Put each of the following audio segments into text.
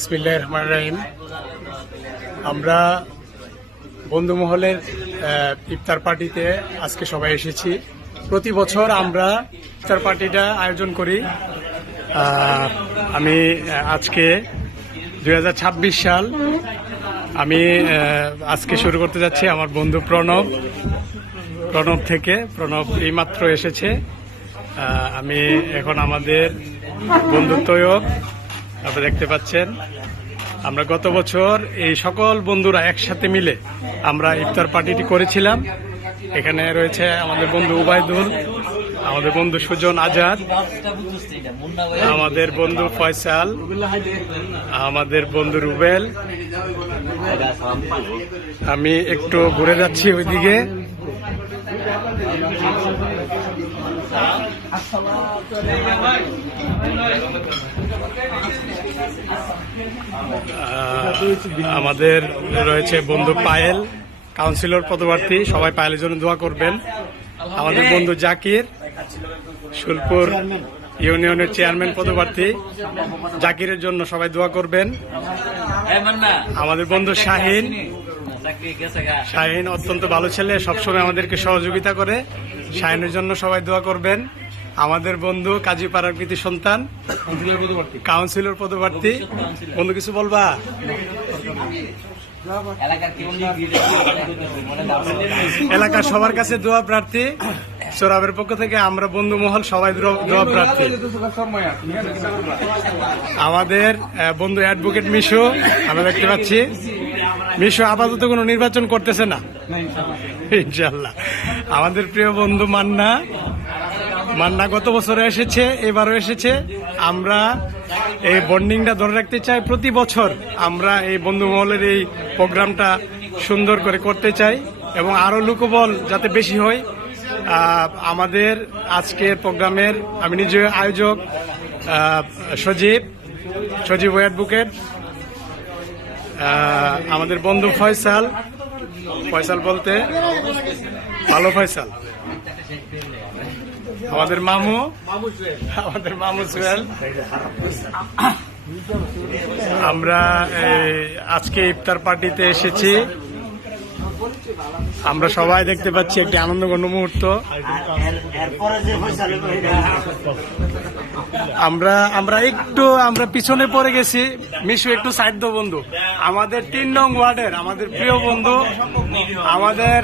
বিসমিল্লাহির রহমানির রহিম। আমরা বন্ধু মহলের ইফতার পার্টিতে আজকে সবাই এসেছি। প্রতি বছর আমরা ইফতার পার্টিটা আয়োজন করি। আমি আজকে 2026 সাল আমি আজকে শুরু করতে যাচ্ছি আমার বন্ধু প্রণব থেকে। প্রণব এইমাত্র এসেছে। আমি এখন আমাদের বন্ধু তৈয়ব, আপনারা দেখতে পাচ্ছেন। আমরা গত বছর এই সকল বন্ধুরা একসাথে মিলে আমরা ইফতার পার্টিটি করেছিলাম। এখানে রয়েছে আমাদের বন্ধু উবাইদুল, আমাদের বন্ধু সুজন আজাদ, আমাদের বন্ধু ফয়সাল, আমাদের বন্ধু রুবেল। আমি একটু ঘুরে যাচ্ছি ওইদিকে। আমাদের রয়েছে বন্ধু পায়েল, কাউন্সিলর পদপ্রার্থী। সবাই পায়েলের জন্য দোয়া করবেন। আমাদের বন্ধু জাকির, শুলপুর ইউনিয়নের চেয়ারম্যান পদপ্রার্থী। জাকিরের জন্য সবাই দোয়া করবেন। আমাদের বন্ধু শাহিন অত্যন্ত ভালো ছেলে, সবসময় আমাদেরকে সহযোগিতা করে। শাহিনের জন্য সবাই দোয়া করবেন। আমাদের বন্ধু কাজীপাড়ার কৃতি সন্তান, কাউন্সিলর পদপ্রার্থী। বন্ধু কিছু বলবা? এলাকার সবার কাছে দোয়া প্রার্থী। সোরাবের পক্ষ থেকে আমরা বন্ধু মহল সবাই দোয়া প্রার্থী। আমাদের বন্ধু অ্যাডভোকেট মিশু, আমরা দেখতে পাচ্ছি। মিশু আপাতত কোনো নির্বাচন করতেছে না, ইনশাল্লাহ। আমাদের প্রিয় বন্ধু মান্না গত বছরে এসেছে, এবারও এসেছে। আমরা এই বন্ডিংটা ধরে রাখতে চাই। প্রতি বছর আমরা এই বন্ধু মহলের এই প্রোগ্রামটা সুন্দর করে করতে চাই এবং আরো লোকবল যাতে বেশি হয়। আমাদের আজকের প্রোগ্রামের আমি নিজে আয়োজক, সজীব অ্যাডভোকেট। আমাদের বন্ধু ফয়সাল বলতে ভালো ফয়সাল। আমাদের মামু সোহেল। আমরা আজকে ইফতার পার্টিতে এসেছি। আমরা সবাই দেখতে পাচ্ছি একটি আনন্দঘন মুহূর্ত। আমরা পিছনে পড়ে গেছি। মিশু একটু সাইড দো বন্ধু। আমাদের 3 নং ওয়ার্ডের আমাদের প্রিয় বন্ধু, আমাদের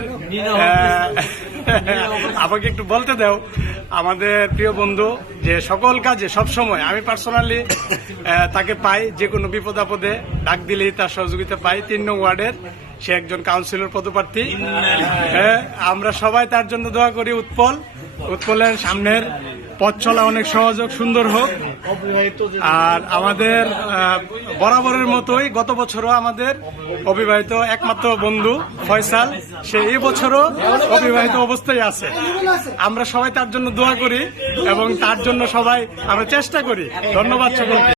আমাকে একটু বলতে দাও। আমাদের প্রিয় বন্ধু যে সকল কাজে সব সময়, আমি পার্সোনালি তাকে পাই, যে কোনো বিপদ আপদে ডাক দিলেই তার সহযোগিতা পাই। 3 নং ওয়ার্ডের সে একজন কাউন্সিলর পদপ্রার্থী। আমরা সবাই তার জন্য দোয়া করি। উৎপলের সামনের পথ চলা অনেক সহজ হোক, সুন্দর হোক। আর আমাদের বরাবরের মতোই গত বছরও আমাদের অবিবাহিত একমাত্র বন্ধু ফয়সাল, সে এই বছরও অবিবাহিত অবস্থায় আছে। আমরা সবাই তার জন্য দোয়া করি এবং তার জন্য সবাই আমরা চেষ্টা করি। ধন্যবাদ সকলকে।